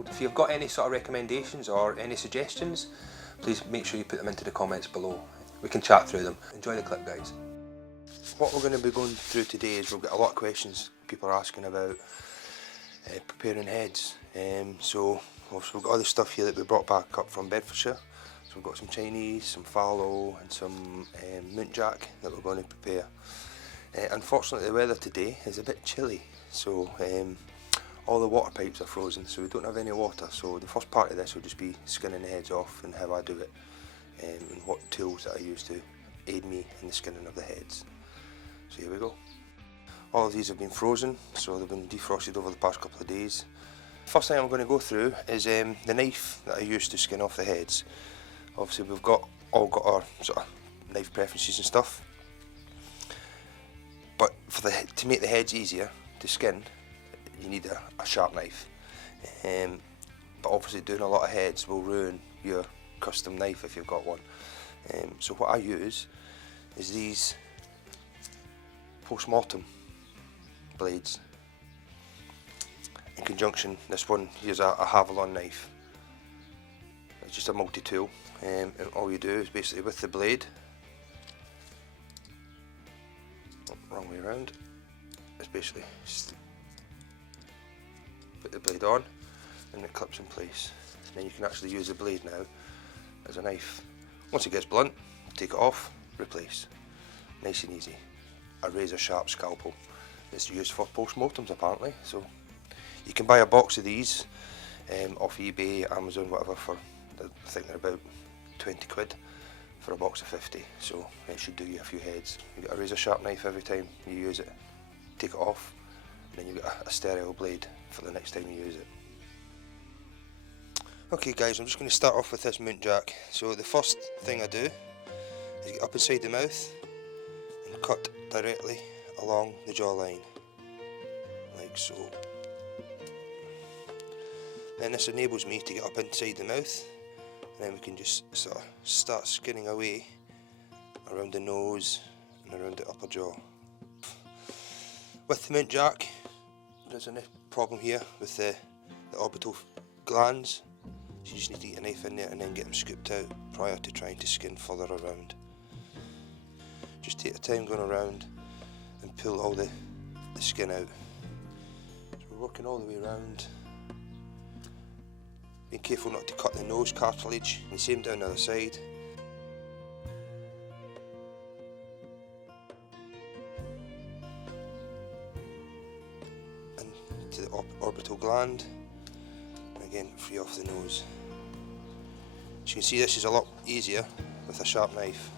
world. If you've got any sort of recommendations or any suggestions, please make sure you put them into the comments below. We can chat through them. Enjoy the clip, guys. What we're going to be going through today is we've got a lot of questions people are asking about preparing heads. So we've got all the stuff here that we brought back up from Bedfordshire. So we've got some Chinese, some fallow and some muntjac that we're going to prepare. Unfortunately the weather today is a bit chilly, so all the water pipes are frozen, so we don't have any water. So the first part of this will just be skinning the heads off and how I do it, and what tools that I use to aid me in the skinning of the heads. So here we go. All of these have been frozen, so they've been defrosted over the past couple of days. First thing I'm going to go through is the knife that I use to skin off the heads. Obviously we've all got our sort of knife preferences and stuff, but to make the heads easier to skin, you need a sharp knife. But obviously doing a lot of heads will ruin your custom knife if you've got one. So what I use is these post-mortem blades. In conjunction, this one here's a Havalon knife. It's just a multi-tool, and all you do is basically with the blade, wrong way around, it's basically just put the blade on and it clips in place. And then you can actually use the blade now as a knife. Once it gets blunt, take it off, replace. Nice and easy. A razor sharp scalpel. It's used for post-mortems apparently, so you can buy a box of these off eBay, Amazon, whatever, for I think they're about 20 quid for a box of 50, so it should do you a few heads. You get a razor sharp knife every time you use it, take it off, and then you get a stereo blade for the next time you use it. Okay guys, I'm just going to start off with this muntjac. So the first thing I do is get up inside the mouth and cut directly along the jawline, like so. Then this enables me to get up inside the mouth, and then we can just sort of start skinning away around the nose and around the upper jaw. With the muntjac, there's a problem here with the orbital glands, so you just need to get a knife in there and then get them scooped out prior to trying to skin further around. Just take your time going around and pull all the skin out. So we're working all the way around. Being careful not to cut the nose cartilage, and the same down the other side. And to the orbital gland, and again free off the nose. As you can see, this is a lot easier with a sharp knife.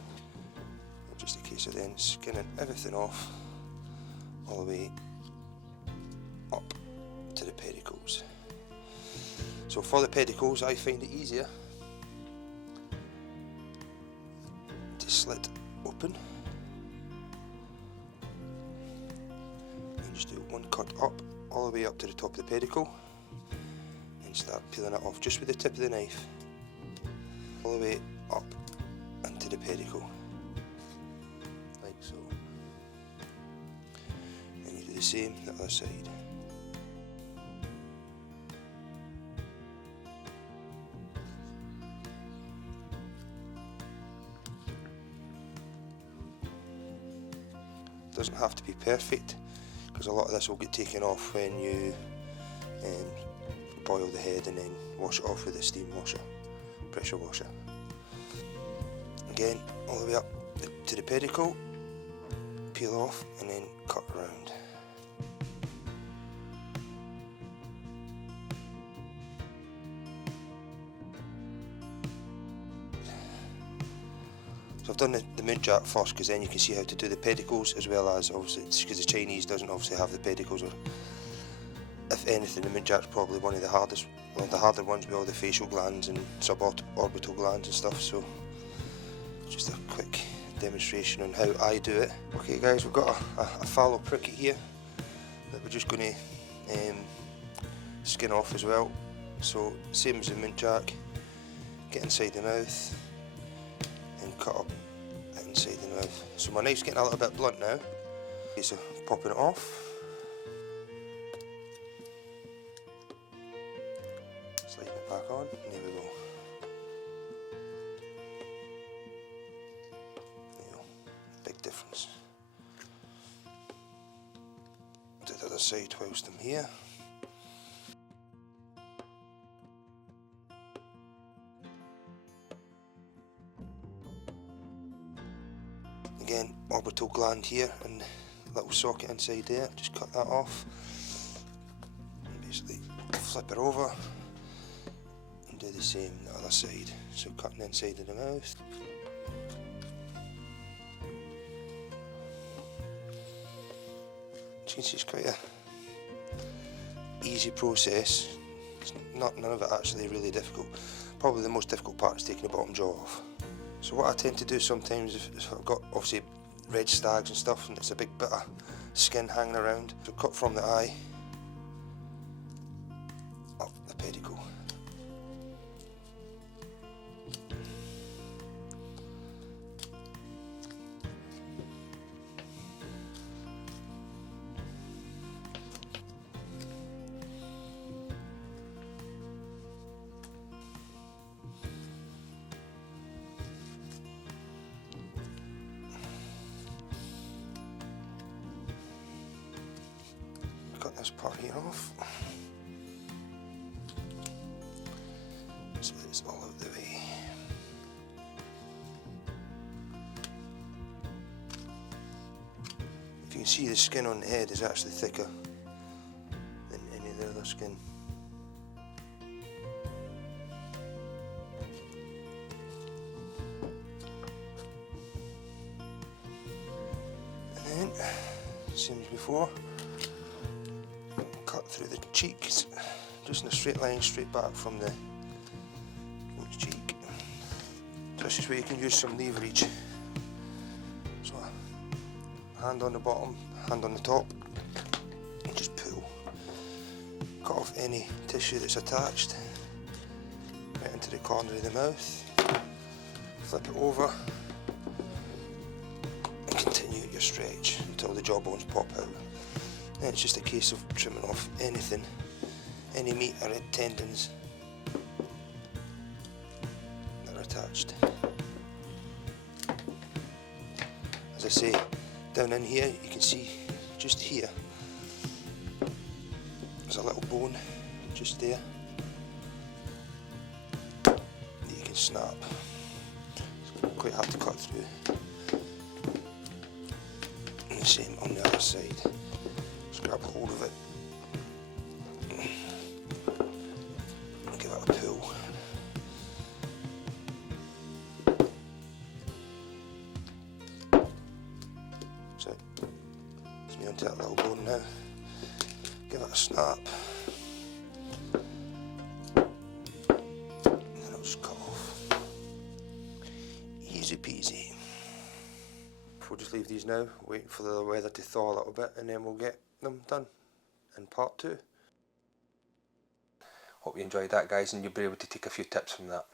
Just a case of then skinning everything off all the way up to the pedicles. So for the pedicles, I find it easier to slit open and just do one cut up all the way up to the top of the pedicle and start peeling it off just with the tip of the knife all the way up into the pedicle, like so. And you do the same the other side. Doesn't have to be perfect, because a lot of this will get taken off when you boil the head and then wash it off with a steam washer, pressure washer. Again, all the way up to the pedicle, peel off and then cut around. So I've done the muntjac first, because then you can see how to do the pedicles, as well as obviously, because the Chinese doesn't obviously have the pedicles, or if anything the muntjac's probably one of the hardest, well, the harder ones with all the facial glands and suborbital glands and stuff. So just a quick demonstration on how I do it. Okay guys, we've got a fallow pricket here that we're just going to skin off as well. So same as the muntjac, get inside the mouth and cut up inside the mouth. So my knife's getting a little bit blunt now, okay, so popping it off. difference. Do the other side whilst I'm here. Again, orbital gland here and little socket inside there, just cut that off. And basically flip it over and do the same on the other side. So cutting the inside of the mouth. As you can see, it's quite a easy process. It's none of it actually really difficult. Probably the most difficult part is taking the bottom jaw off. So what I tend to do sometimes, if I've got obviously red stags and stuff and it's a big bit of skin hanging around, so cut from the eye up the pedicle. Cut this part here off, so it's all out the way. If you can see, the skin on the head is actually thicker than any of the other skin. And then, same as before, cut through the cheeks, just in a straight line, straight back from the cheek. This is where you can use some leverage. So, hand on the bottom, hand on the top, and just pull. Cut off any tissue that's attached, right into the corner of the mouth. Flip it over, and continue your stretch until the jawbones pop out. Then it's just a case of trimming off anything, any meat or tendons that are attached. As I say, down in here you can see just here there's a little bone just there that you can snap. It's quite hard to cut through. And the same on the other side. Grab hold of it and give it a pull. So it's me onto that little bone now. Give it a snap. And then I'll just cut off. Easy peasy. We'll just leave these now, waiting for the weather to thaw a little bit, and then we'll get them done in part 2. Hope you enjoyed that, guys, and you'll be able to take a few tips from that.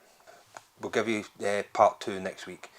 We'll give you part 2 next week.